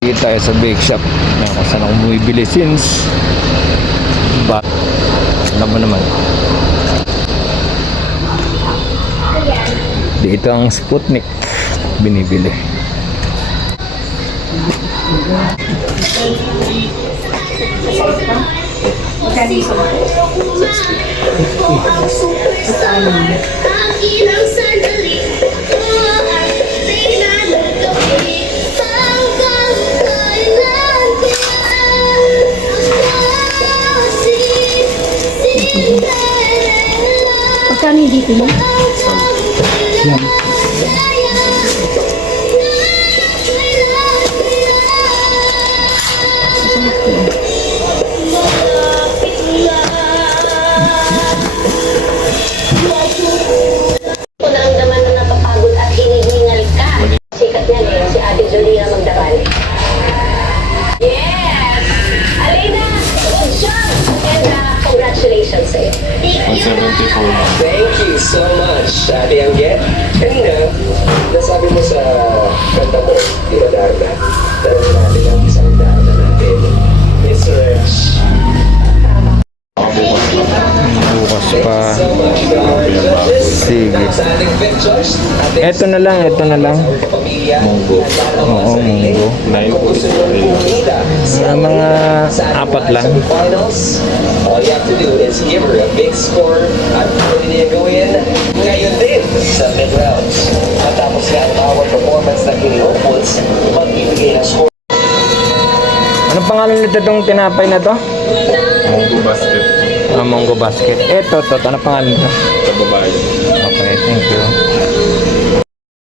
Dito tayo sa bake shop. Ngayon kung saan ako bumibili since but alam mo naman. Dito ang Sputnik binibili. Pagkano dito mo? Yan. Naramdaman na napapagod at hinihingal ka. Sikat niyan eh, si Ate Jolina Magdabal. Yes! Alina, good job! And congratulations sa iyo. 174. Thank you so much, Ate Angget. Kanina, nasabi mo sa kanta mo, di ba Darna? Tanong natin ang isang Darna natin. Miss Rex. Bukas pa. So much. Sige. Outstanding fit choice. Ito na lang. Pamilya. Munggo. Oo, munggo. 9 po. Mga apat lang. Finals. All you have to do is give her a big score at pwede niya gawin ngayon din sa mid-rounds. Matapos nga ang bawat performance na kini-hopefuls, magbibigay ng score. Anong pangalan nito itong tinapay na to? Munggo basket. Monggo basket. Ito. Ano pangalan nito? Sa babae. Okay, thank you.